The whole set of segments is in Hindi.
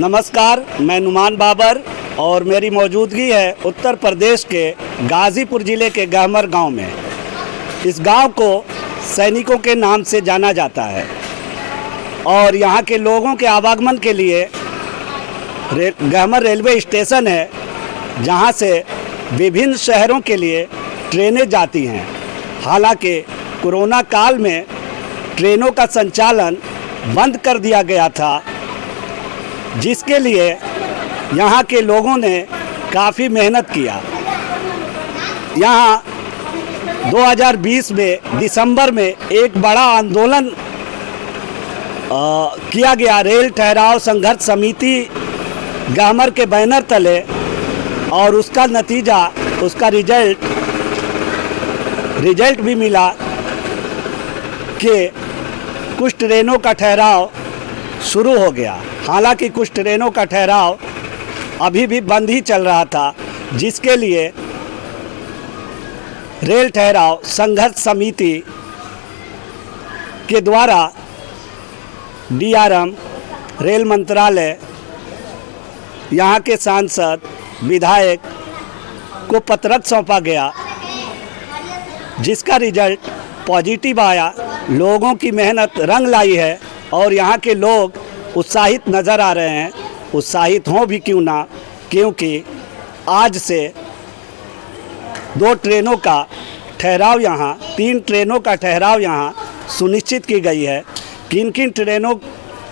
नमस्कार, मैं नुमान बाबर और मेरी मौजूदगी है उत्तर प्रदेश के गाज़ीपुर ज़िले के गहमर गांव में। इस गांव को सैनिकों के नाम से जाना जाता है और यहां के लोगों के आवागमन के लिए गहमर रेलवे स्टेशन है, जहां से विभिन्न शहरों के लिए ट्रेनें जाती हैं। हालांकि कोरोना काल में ट्रेनों का संचालन बंद कर दिया गया था, जिसके लिए यहाँ के लोगों ने काफ़ी मेहनत किया। यहाँ 2020 में दिसंबर में एक बड़ा आंदोलन किया गया रेल ठहराव संघर्ष समिति गहमर के बैनर तले, और उसका नतीजा, उसका रिजल्ट भी मिला कि कुछ ट्रेनों का ठहराव शुरू हो गया। हालांकि कुछ ट्रेनों का ठहराव अभी भी बंद ही चल रहा था, जिसके लिए रेल ठहराव संघर्ष समिति के द्वारा डीआरएम, रेल मंत्रालय, यहाँ के सांसद, विधायक को पत्रक सौंपा गया, जिसका रिजल्ट पॉजिटिव आया। लोगों की मेहनत रंग लाई है और यहाँ के लोग उत्साहित नज़र आ रहे हैं। उत्साहित हों भी क्यों ना, क्योंकि आज से 2 ट्रेनों का ठहराव यहाँ, 3 ट्रेनों का ठहराव यहाँ सुनिश्चित की गई है। किन किन ट्रेनों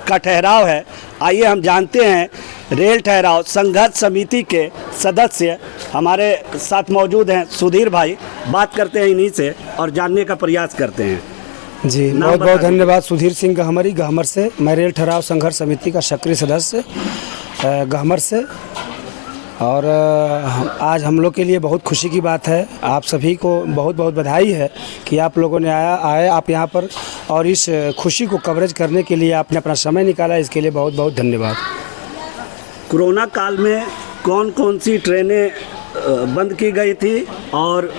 का ठहराव है, आइए हम जानते हैं। रेल ठहराव संघर्ष समिति के सदस्य हमारे साथ मौजूद हैं, सुधीर भाई। बात करते हैं इन्हीं से और जानने का प्रयास करते हैं। जी, बहुत बहुत धन्यवाद। सुधीर सिंह गहमरी, गहमर से। मैं रेल ठहराव संघर्ष समिति का सक्रिय सदस्य गहमर से। और आज हम लोग के लिए बहुत खुशी की बात है। आप सभी को बहुत बहुत बधाई है कि आप लोगों ने आए आप यहाँ पर, और इस खुशी को कवरेज करने के लिए आपने अपना समय निकाला, इसके लिए बहुत बहुत धन्यवाद। कोरोना काल में कौन कौन सी ट्रेनें बंद की गई थी और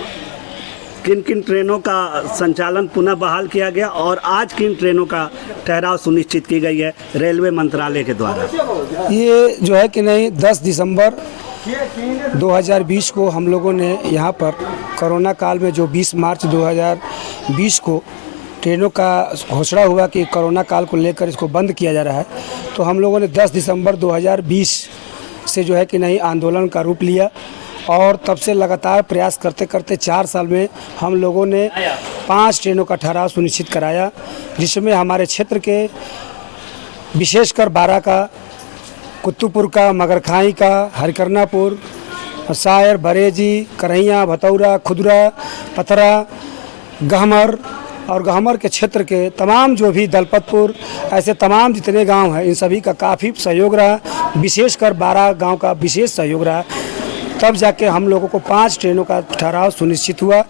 किन किन ट्रेनों का संचालन पुनः बहाल किया गया, और आज किन ट्रेनों का ठहराव सुनिश्चित की गई है रेलवे मंत्रालय के द्वारा? ये जो है कि नहीं, 10 दिसंबर 2020 को हम लोगों ने यहाँ पर कोरोना काल में, जो 20 मार्च 2020 को ट्रेनों का घोषणा हुआ कि कोरोना काल को लेकर इसको बंद किया जा रहा है, तो हम लोगों ने 10 दिसंबर 2020 से जो है कि नहीं आंदोलन का रूप लिया, और तब से लगातार प्रयास करते करते 4 साल में हम लोगों ने 5 ट्रेनों का ठहराव सुनिश्चित कराया, जिसमें हमारे क्षेत्र के विशेषकर बारा का, कुतुबपुर का, मगरखाई का, हरिकरनापुर, सायर, बरेजी, करैया, भतौरा, खुदरा, पथरा, गहमर और गहमर के क्षेत्र के तमाम जो भी दलपतपुर, ऐसे तमाम जितने गांव हैं, इन सभी का काफ़ी सहयोग रहा। विशेषकर बारा गांव का विशेष सहयोग रहा। तब जाके हम लोगों को 5 ट्रेनों का ठहराव सुनिश्चित हुआ,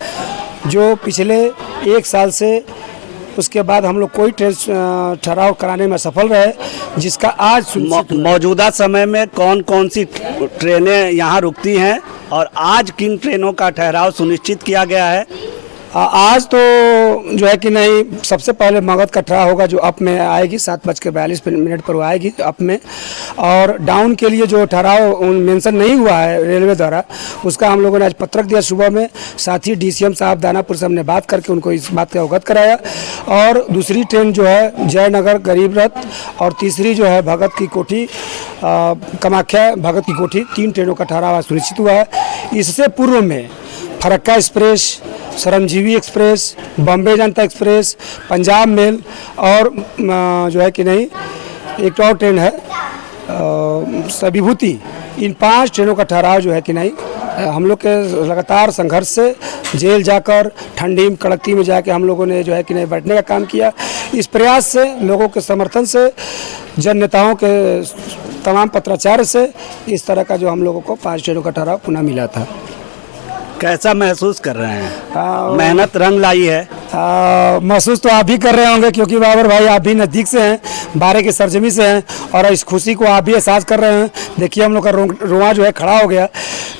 जो पिछले 1 साल से उसके बाद हम लोग कोई ट्रेन ठहराव कराने में सफल रहे, जिसका आज मौजूदा समय में कौन कौन सी ट्रेनें यहाँ रुकती हैं और आज किन ट्रेनों का ठहराव सुनिश्चित किया गया है? आज तो जो है कि नहीं, सबसे पहले मगध का ठहराव होगा, जो अप में आएगी, 7:42 पर वो आएगी अप में। और डाउन के लिए जो ठहराव मेंशन नहीं हुआ है रेलवे द्वारा, उसका हम लोगों ने आज पत्रक दिया सुबह में। साथ ही डीसीएम साहब दानापुर से हमने बात करके उनको इस बात का अवगत कराया। और दूसरी ट्रेन जो है जयनगर गरीब रथ, और तीसरी जो है भगत की कोठी, कामाख्या भगत की कोठी, 3 ट्रेनों का ठहराव आज सुनिश्चित हुआ है। इससे पूर्व में फरक्का एक्सप्रेस, श्रमजीवी एक्सप्रेस, बॉम्बे जनता एक्सप्रेस, पंजाब मेल, और जो है कि नहीं एक और ट्रेन है विभूति, इन 5 ट्रेनों का ठहराव जो है कि नहीं हम लोग के लगातार संघर्ष से, जेल जाकर, ठंडी में कड़कती में जाके हम लोगों ने जो है कि नहीं बैठने का काम किया। इस प्रयास से, लोगों के समर्थन से, जन नेताओं के तमाम पत्राचार से, इस तरह का जो हम लोगों को 5 ट्रेनों का ठहराव पुनः मिला था। कैसा महसूस कर रहे हैं? मेहनत रंग लाई है। महसूस तो आप भी कर रहे होंगे, क्योंकि बाबर भाई आप भी नज़दीक से हैं, बारे की सरजमी से हैं, और इस खुशी को आप भी एहसास कर रहे हैं। देखिए हम लोग का रोआ जो है खड़ा हो गया।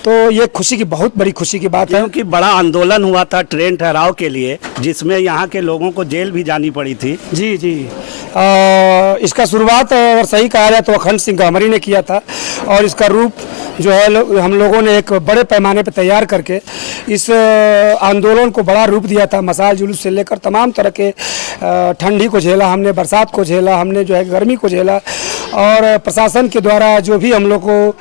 तो ये खुशी की, बहुत बड़ी खुशी की बात है। क्योंकि बड़ा आंदोलन हुआ था ट्रेन ठहराव के लिए, जिसमें यहाँ के लोगों को जेल भी जानी पड़ी थी। जी जी, इसका शुरुआत अगर सही कहा जाए तो अखंड सिंह गहमरी ने किया था, और इसका रूप जो है हम लोगों ने एक बड़े पैमाने पर तैयार करके इस आंदोलन को बड़ा रूप दिया था। मसाल जुलूस से लेकर तमाम तरह के ठंडी को झेला हमने, बरसात को झेला हमने, जो है गर्मी को झेला, और प्रशासन के द्वारा जो भी हम लोग को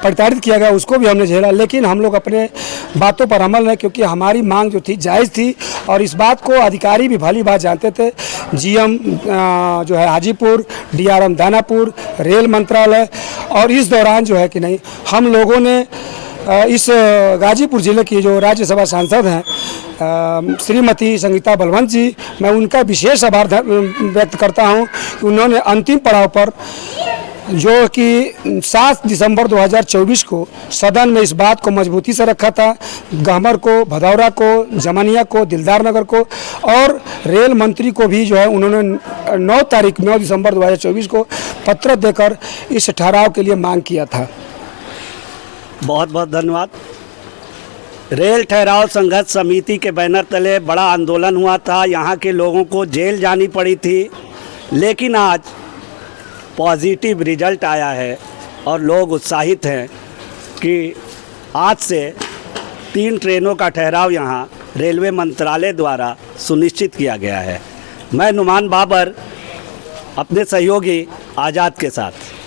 प्रताड़ित किया गया उसको भी हमने झेला। लेकिन हम लोग अपने बातों पर अमल है, क्योंकि हमारी मांग जो थी जायज़ थी, और इस बात को अधिकारी भी भली बात जानते थे। जीएम जो है हाजीपुर, डीआरएम दानापुर, रेल मंत्रालय, और इस दौरान जो है कि नहीं हम लोगों ने इस गाजीपुर ज़िले की जो राज्यसभा सांसद हैं श्रीमती संगीता बलवंत जी, मैं उनका विशेष आभार व्यक्त करता हूं कि उन्होंने अंतिम पड़ाव पर, जो कि 7 दिसंबर 2024 को सदन में इस बात को मजबूती से रखा था, गहमर को, भदौरा को, जमनिया को, दिलदार नगर को, और रेल मंत्री को भी जो है उन्होंने 9 दिसंबर 2024 को पत्र देकर इस ठहराव के लिए मांग किया था। बहुत बहुत धन्यवाद। रेल ठहराव संघर्ष समिति के बैनर तले बड़ा आंदोलन हुआ था, यहाँ के लोगों को जेल जानी पड़ी थी, लेकिन आज पॉजिटिव रिजल्ट आया है और लोग उत्साहित हैं कि आज से 3 ट्रेनों का ठहराव यहाँ रेलवे मंत्रालय द्वारा सुनिश्चित किया गया है। मैं नुमान बाबर अपने सहयोगी आज़ाद के साथ।